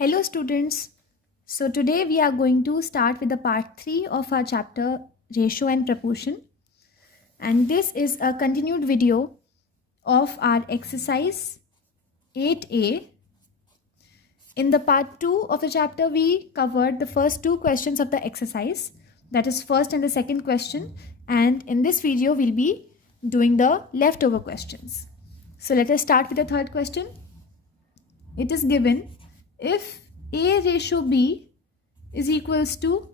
Hello students. So today we are going to start with the part 3 of our chapter ratio and proportion, and this is a continued video of our exercise 8a. In the part 2 of the chapter we covered the first two questions of the exercise, that is first and the second question, and in this video we'll be doing the leftover questions. So let us start with the third question. It is given if A ratio B is equals to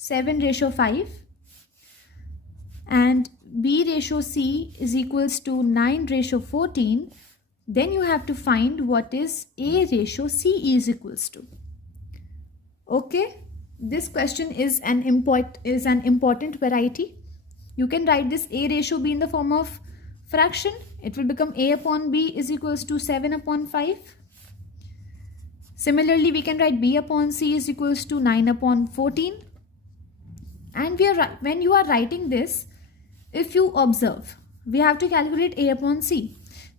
7:5 and B ratio C is equals to 9:14, then you have to find what is A ratio C is equals to. Okay, this question is an important variety. You can write this A ratio B in the form of fraction. It will become A upon B is equals to 7/5. Similarly, we can write B upon C is equals to 9/14. And when you are writing this, if you observe, we have to calculate A upon C.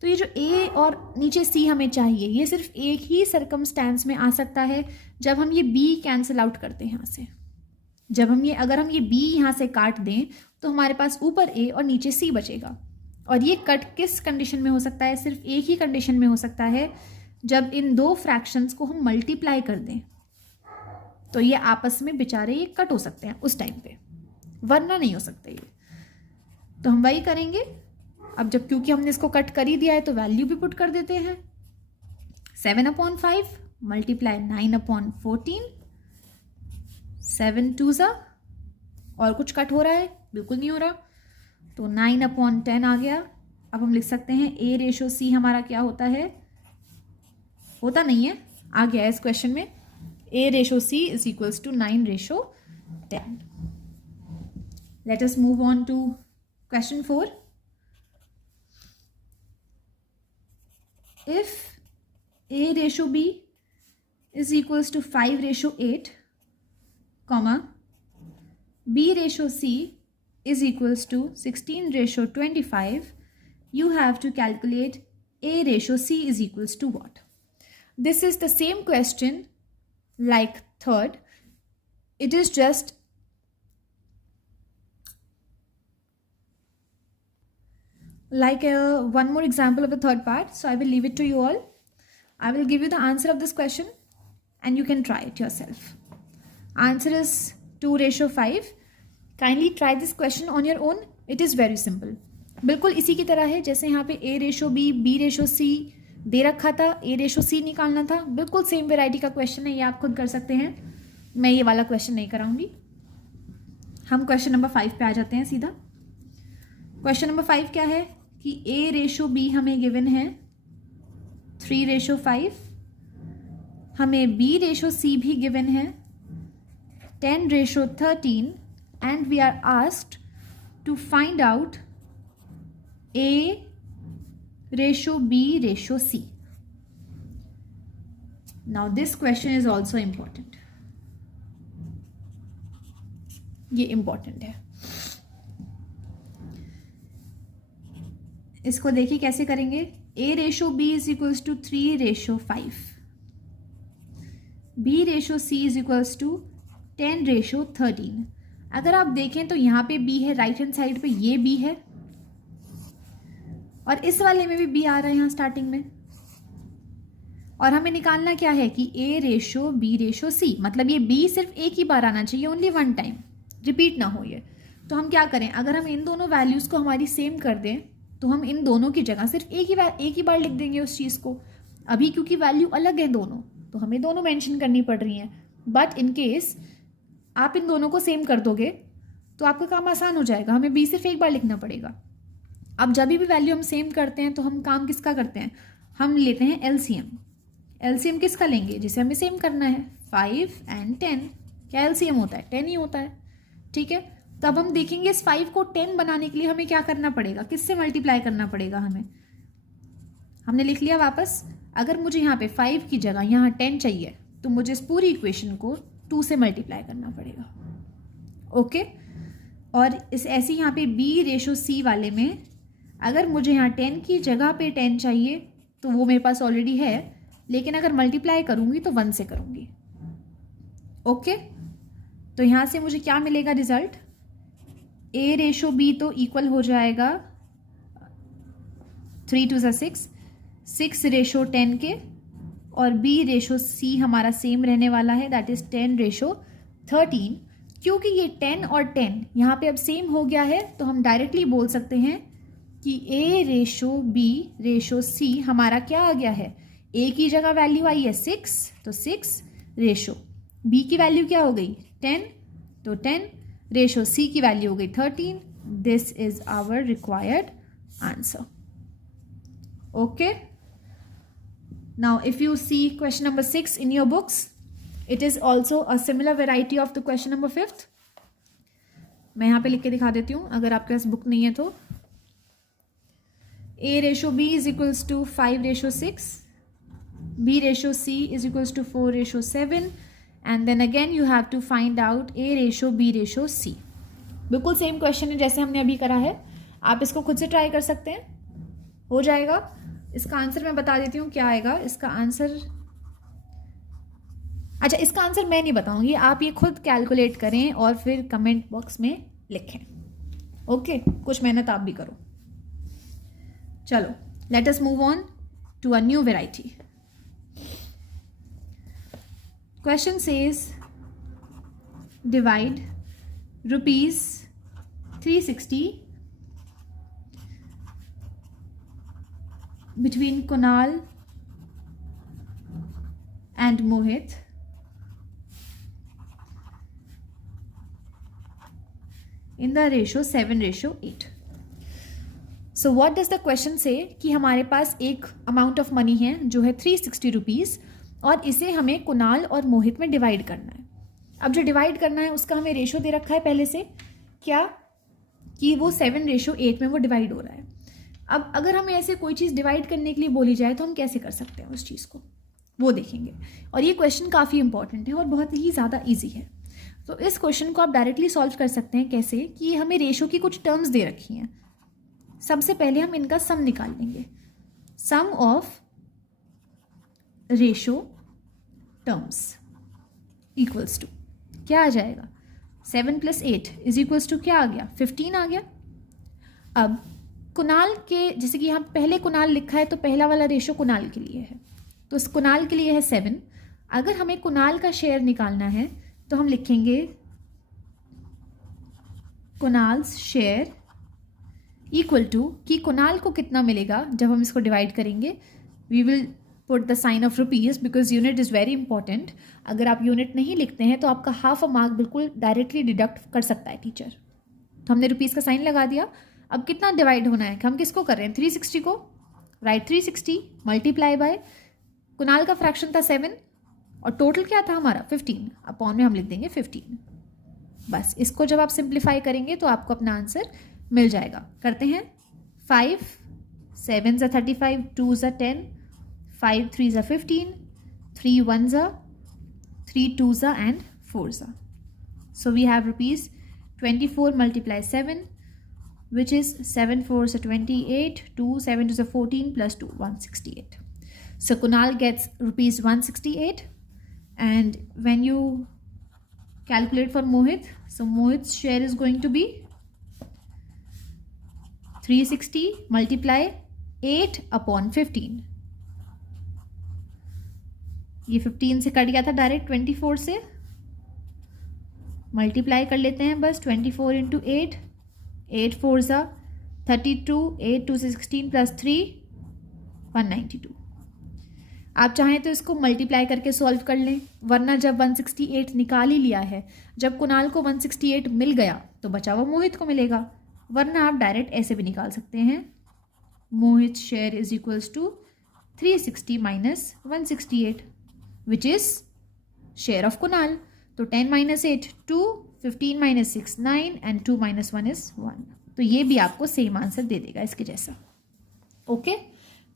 तो ये जो A और नीचे C हमें चाहिए, ये सिर्फ एक ही सर्कमस्टेंस में आ सकता है जब हम ये B कैंसिल आउट करते हैं यहाँ से. अगर हम ये B यहाँ से काट दें तो हमारे पास ऊपर A और नीचे C बचेगा. और ये कट किस कंडीशन में हो सकता है? सिर्फ एक ही कंडीशन में हो सकता है जब इन दो फ्रैक्शंस को हम मल्टीप्लाई कर दें, तो ये आपस में बेचारे ये कट हो सकते हैं उस टाइम पे, वरना नहीं हो सकते ये. तो हम वही करेंगे. अब जब क्योंकि हमने इसको कट कर ही दिया है तो वैल्यू भी पुट कर देते हैं. 7/5 मल्टीप्लाई 9/14, 7 2 और कुछ कट हो रहा है? बिल्कुल नहीं हो रहा. तो 9/10 आ गया. अब हम लिख सकते हैं A रेशो C हमारा क्या होता है? होता नहीं है, आ गया है इस क्वेश्चन में. A ratio C is equals to 9/10. Let us move on to question 4. If A ratio B is equals to 5/8, comma B ratio C is equals to 16/25, you have to calculate A ratio C is equals to what? This is the same question like third. It is just like one more example of the third part. So I will leave it to you all. I will give you the answer of this question and you can try it yourself. Answer is 2/5. Kindly try this question on your own. It is very simple. बिल्कुल इसी की तरह है जैसे यहाँ पे A ratio B ratio C दे रखा था, A रेशो C निकालना था. बिल्कुल सेम वेराइटी का क्वेश्चन है, ये आप खुद कर सकते हैं. मैं ये वाला क्वेश्चन नहीं कराऊंगी. हम क्वेश्चन नंबर 5 पे आ जाते हैं सीधा. क्वेश्चन नंबर 5 क्या है कि A रेशो B हमें गिवन है 3/5. हमें B रेशो C भी गिवन है 10/13. And we are asked to find out A ratio B ratio C. Now this question is also important. ये important है. इसको देखिए कैसे करेंगे. A ratio B is equals to 3/5. B ratio C is equals to 10/13. अगर आप देखें तो यहाँ पे B है, राइट हैंड साइड पे ये B है और इस वाले में भी B आ रहा है यहाँ स्टार्टिंग में. और हमें निकालना क्या है कि A ratio B ratio C, मतलब ये B सिर्फ एक ही बार आना चाहिए, ओनली वन टाइम, रिपीट ना हो ये. तो हम क्या करें, अगर हम इन दोनों वैल्यूज़ को हमारी सेम कर दें तो हम इन दोनों की जगह सिर्फ एक ही बार लिख देंगे उस चीज़ को. अभी क्योंकि वैल्यू अलग है दोनों, तो हमें दोनों मेंशन करनी पड़ रही हैं. बट इन केस आप इन दोनों को सेम कर दोगे तो आपका काम आसान हो जाएगा, हमें B सिर्फ एक बार लिखना पड़ेगा. अब जब भी वैल्यू हम सेम करते हैं तो हम काम किसका करते हैं, हम लेते हैं LCM. LCM किसका लेंगे, जिसे हमें सेम करना है. 5 and 10 क्या LCM होता है? 10 ही होता है. ठीक है, तब हम देखेंगे इस 5 को 10 बनाने के लिए हमें क्या करना पड़ेगा, किससे मल्टीप्लाई करना पड़ेगा हमें. हमने लिख लिया वापस. अगर मुझे यहाँ पे 5 की जगह यहाँ 10 चाहिए तो मुझे इस पूरी इक्वेशन को 2 से मल्टीप्लाई करना पड़ेगा. ओके, और इस ऐसे यहाँ पे B रेशो C वाले में अगर मुझे यहाँ 10 की जगह पे 10 चाहिए तो वो मेरे पास ऑलरेडी है, लेकिन अगर मल्टीप्लाई करूँगी तो 1 से करूँगी। ओके, तो यहाँ से मुझे क्या मिलेगा रिजल्ट? A रेशो B तो इक्वल हो जाएगा 3 2 6, 6 रेशो 10 के, और B रेशो C हमारा सेम रहने वाला है, दैट इज़ 10 रेशो 13। क्योंकि ये 10 और 10 यहाँ पे अब सेम हो गया है, तो हम डायरेक्टली बोल सकते हैं कि A ratio B ratio C हमारा क्या आ गया है? A की जगह वैल्यू आई है 6, तो 6 रेशो B की वैल्यू क्या हो गई? 10, तो 10 रेशो C की वैल्यू हो गई 13। This is our required answer. Okay, now if you see question number 6 in your books, it is also a similar variety of the question number 5। मैं यहाँ पे लिख के दिखा देती हूँ अगर आपके पास बुक नहीं है तो। A ratio B is equals to 5 ratio 6, B ratio C is equals to 4 ratio 7, and then again you have to find out A ratio B ratio C। बिल्कुल सेम क्वेश्चन है जैसे हमने अभी करा है, आप इसको खुद से ट्राई कर सकते हैं, हो जाएगा। इसका आंसर मैं बता देती हूँ क्या आएगा इसका आंसर। अच्छा, इसका आंसर मैं नहीं बताऊंगी, आप ये खुद कैलकुलेट करें और फिर कमेंट बॉक्स में लिखें। ओके, कुछ मेहनत आप भी करो। चलो, let us move on to a new variety. Question says divide ₹360 between Kunal and Mohit in the ratio 7:8. So what does the question say कि हमारे पास एक अमाउंट ऑफ मनी है जो है 360 रुपीज़, और इसे हमें कुणाल और मोहित में डिवाइड करना है। अब जो डिवाइड करना है उसका हमें रेशो दे रखा है पहले से, क्या कि वो 7:8 में वो डिवाइड हो रहा है। अब अगर हमें ऐसे कोई चीज़ डिवाइड करने के लिए बोली जाए तो हम कैसे कर सकते हैं उस चीज़ को, वो देखेंगे। और ये क्वेश्चन काफ़ी इंपॉर्टेंट है और बहुत ही ज़्यादा ईजी है। तो इस क्वेश्चन को आप डायरेक्टली सॉल्व कर सकते हैं कैसे कि हमें रेशो की कुछ टर्म्स दे रखी हैं। सबसे पहले हम इनका सम निकाल लेंगे। Sum of ratio terms equals to क्या आ जाएगा? 7 + 8 इज इक्वल्स टू क्या आ गया? 15 आ गया। अब कुणाल के, जैसे कि यहाँ पहले कुणाल लिखा है तो पहला वाला रेशो कुणाल के लिए है, तो इस कुणाल के लिए है 7। अगर हमें कुणाल का शेयर निकालना है तो हम लिखेंगे कुणाल्स शेयर इक्वल टू कि कुणाल को कितना मिलेगा जब हम इसको डिवाइड करेंगे। We will put the sign of rupees because unit is very important. अगर आप यूनिट नहीं लिखते हैं तो आपका हाफ अ मार्क बिल्कुल डायरेक्टली डिडक्ट कर सकता है टीचर। तो हमने रुपीज़ का साइन लगा दिया। अब कितना डिवाइड होना है, हम किसको कर रहे हैं? 360 को, राइट। 360 मल्टीप्लाई बाय कुणाल का फ्रैक्शन था 7 और टोटल क्या था हमारा 15, अपॉन में हम लिख देंगे 15। बस इसको जब आप सिंप्लीफाई करेंगे तो आपको अपना आंसर मिल जाएगा। करते हैं। 5 7 ज़ा 35, 2 ज़ा 10, 5 3 ज़ा 15, 3 1 ज़ा, 3 2 ज़ा एंड 4 ज़ा। So we have rupees 24 multiply 7 which is 7 4 is 28, 2 7 is 14 plus 2 168. So Kunal gets rupees 168, and when you calculate for Mohit, so Mohit's share is going to be 360 multiply 8 upon 15. ये 15 से कट गया था direct 24 से, multiply कर लेते हैं बस 24 into 8, 8 4 ज़ा 32, 8 2 से 16 प्लस 3 192। आप चाहें तो इसको मल्टीप्लाई करके सॉल्व कर लें, वरना जब 168 निकाल ही लिया है, जब कुणाल को 168 मिल गया तो बचा हुआ मोहित को मिलेगा, वरना आप डायरेक्ट ऐसे भी निकाल सकते हैं। Mohit share is equals to 360 minus 168 which is share of Kunal. तो 10 minus 8 2, 15 minus 6 9 and 2 minus 1 is 1। तो ये भी आपको सेम आंसर दे देगा इसके जैसा। ओके,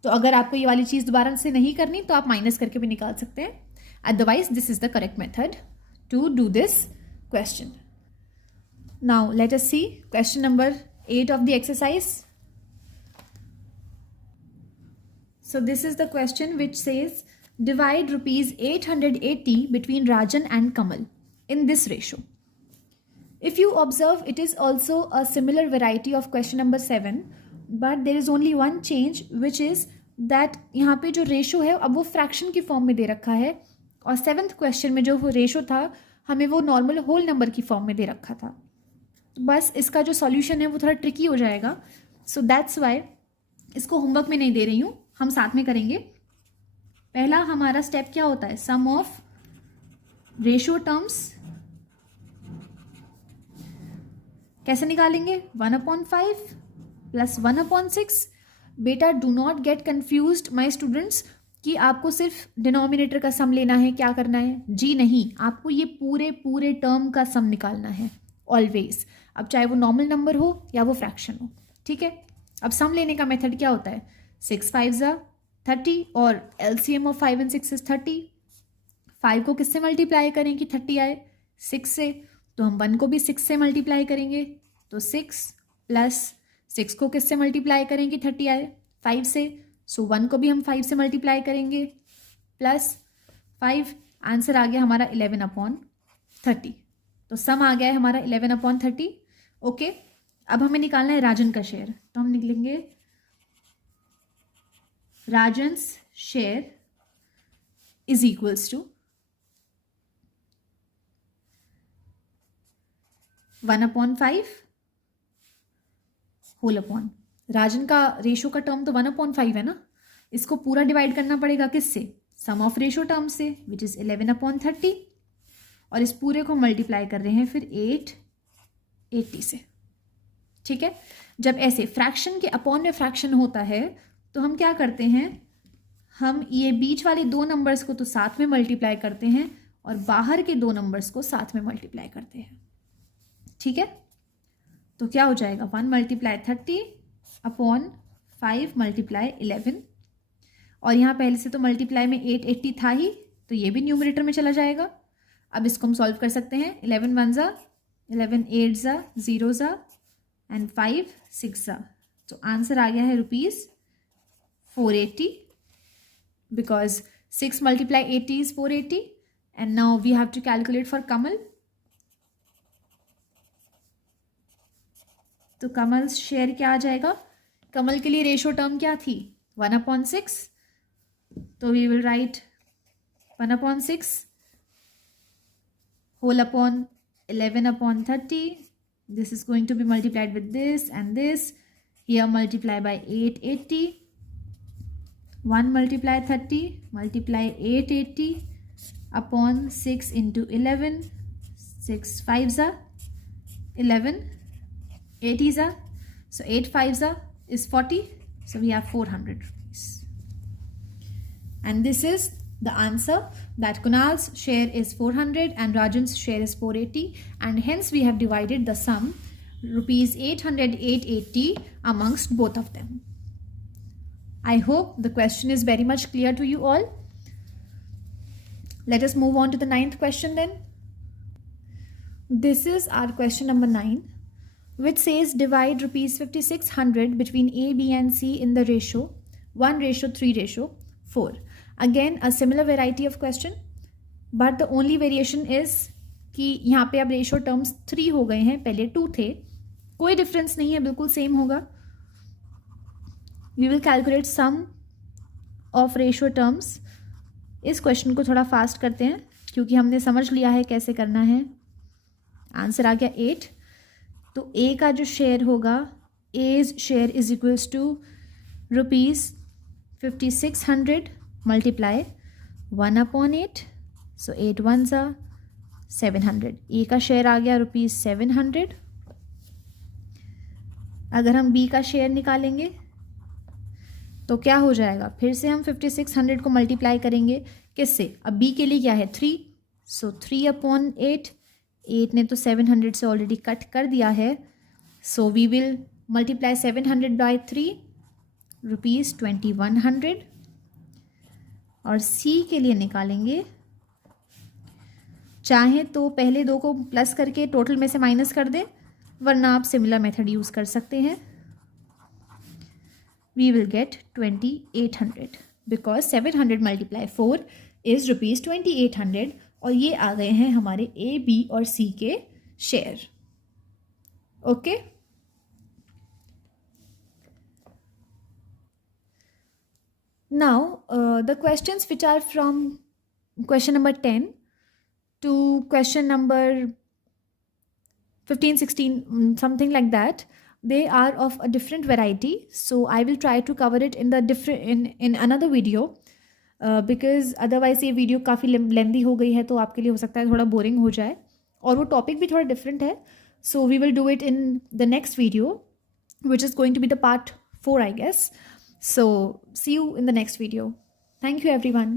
तो अगर आपको ये वाली चीज़ दोबारा से नहीं करनी तो आप माइनस करके भी निकाल सकते हैं। Otherwise this is the correct method to do this question. Now let us see question number 8 of the exercise. So this is the question which says divide rupees 880 between Rajan and Kamal in this ratio. If you observe, it is also a similar variety of question number 7, but there is only one change, which is that यहाँ पे जो ratio है अब वो fraction की form में दे रखा है, और 7th क्वेश्चन में जो रेशो था हमें वो नॉर्मल होल नंबर की फॉर्म में दे रखा था. बस इसका जो सॉल्यूशन है वो थोड़ा ट्रिकी हो जाएगा, सो दैट्स वाई इसको होमवर्क में नहीं दे रही हूँ, हम साथ में करेंगे. पहला हमारा स्टेप क्या होता है, सम ऑफ रेशो टर्म्स कैसे निकालेंगे, 1/5 प्लस 1/6. बेटा do not gate confused my students कि आपको सिर्फ डिनोमिनेटर का सम लेना है, क्या करना है, जी नहीं, आपको ये पूरे टर्म का सम निकालना है ऑलवेज, अब चाहे वो नॉर्मल नंबर हो या वो फ्रैक्शन हो. ठीक है, अब सम लेने का मेथड क्या होता है, 6 5 30 और LCM ऑफ 5 and 6 is 30. 5 को किससे मल्टीप्लाई करें कि 30 आए, 6 से, तो हम 1 को भी 6 से मल्टीप्लाई करेंगे, तो 6 प्लस 6 को किससे मल्टीप्लाई करें कि 30 आए, 5 से, सो 1 को भी हम 5 से मल्टीप्लाई करेंगे प्लस 5. आंसर आ गया हमारा 11/30. तो सम आ गया है हमारा 11/30. ओके, अब हमें निकालना है राजन का शेयर, तो हम निकलेंगे Rajan's share is equals to 1/5 whole upon, Rajan का रेशो का टर्म तो 1/5 है ना, इसको पूरा डिवाइड करना पड़ेगा किससे, सम ऑफ रेशो टर्म से, विच इज 11/30, और इस पूरे को मल्टीप्लाई कर रहे हैं फिर 880 से. ठीक है, जब ऐसे फ्रैक्शन के अपॉन में फ्रैक्शन होता है तो हम क्या करते हैं, हम ये बीच वाले 2 नंबर्स को तो साथ में मल्टीप्लाई करते हैं और बाहर के 2 नंबर्स को साथ में मल्टीप्लाई करते हैं. ठीक है, तो क्या हो जाएगा, 1 × 30 अपॉन 5 × 11, और यहाँ पहले से तो मल्टीप्लाई में 880 था ही, तो ये भी न्यूमरेटर में चला जाएगा. अब इसको हम सॉल्व कर सकते हैं, 11 1 11 8 0 एंड 5 6. तो आंसर आ गया है ₹480, because 6 × 80 is 480. And now we have to calculate for Kamal. तो कमल शेयर क्या आ जाएगा, कमल के लिए रेशो टर्म क्या थी, 1/6, तो we will write 1/6 whole upon 11/30. This is going to be multiplied with this and this, here multiply by 880, 1 × 30 multiply 880 upon 6 × 11, 6 5 11, 80 so 8 5 is 40, so we have 400 rupees. And this is the answer, that Kunal's share is 400 and Rajan's share is 480, and hence we have divided the sum rupees 800 880 amongst both of them. I hope the question is very much clear to you all. Let us move on to the 9th question then. This is our question number 9, which says divide rupees 5600 between A, B and C in the ratio 1:3:4. Again a similar variety of question, but the only variation is कि यहाँ पे अब ratio terms 3 हो गए हैं, पहले 2 थे, कोई डिफरेंस नहीं है, बिल्कुल सेम होगा. We will calculate sum of ratio terms. इस क्वेश्चन को थोड़ा फास्ट करते हैं क्योंकि हमने समझ लिया है कैसे करना है. आंसर आ गया 8. तो ए का जो शेयर होगा, as share is equals to ₹5600 multiply 1/8, so 8 1 700. A का शेयर आ गया ₹700. अगर हम बी का शेयर निकालेंगे तो क्या हो जाएगा, फिर से हम 5600 को मल्टीप्लाई करेंगे किससे, अब बी के लिए क्या है 3, सो 3/8. 8 ने तो 700 से ऑलरेडी कट कर दिया है, so we will multiply 700 by 3, ₹2100. और सी के लिए निकालेंगे, चाहे तो पहले 2 को प्लस करके टोटल में से माइनस कर दें, वरना आप सिमिलर मेथड यूज़ कर सकते हैं. We will get 2800. Because 700 multiply 4 is ₹2800 और ये आ गए हैं हमारे A, B और C के share. Okay. Now, the questions which are from question number 10 to question number 15, 16, something like that, they are of a different variety. So I will try to cover it in the in another video, because otherwise ये video काफ़ी लेंदी हो गई है, तो आपके लिए हो सकता है थोड़ा बोरिंग हो जाए, और वो टॉपिक भी थोड़ा डिफरेंट है. So we will do it in the next video, which is going to be the part 4, I guess. So see you in the next video. Thank you everyone.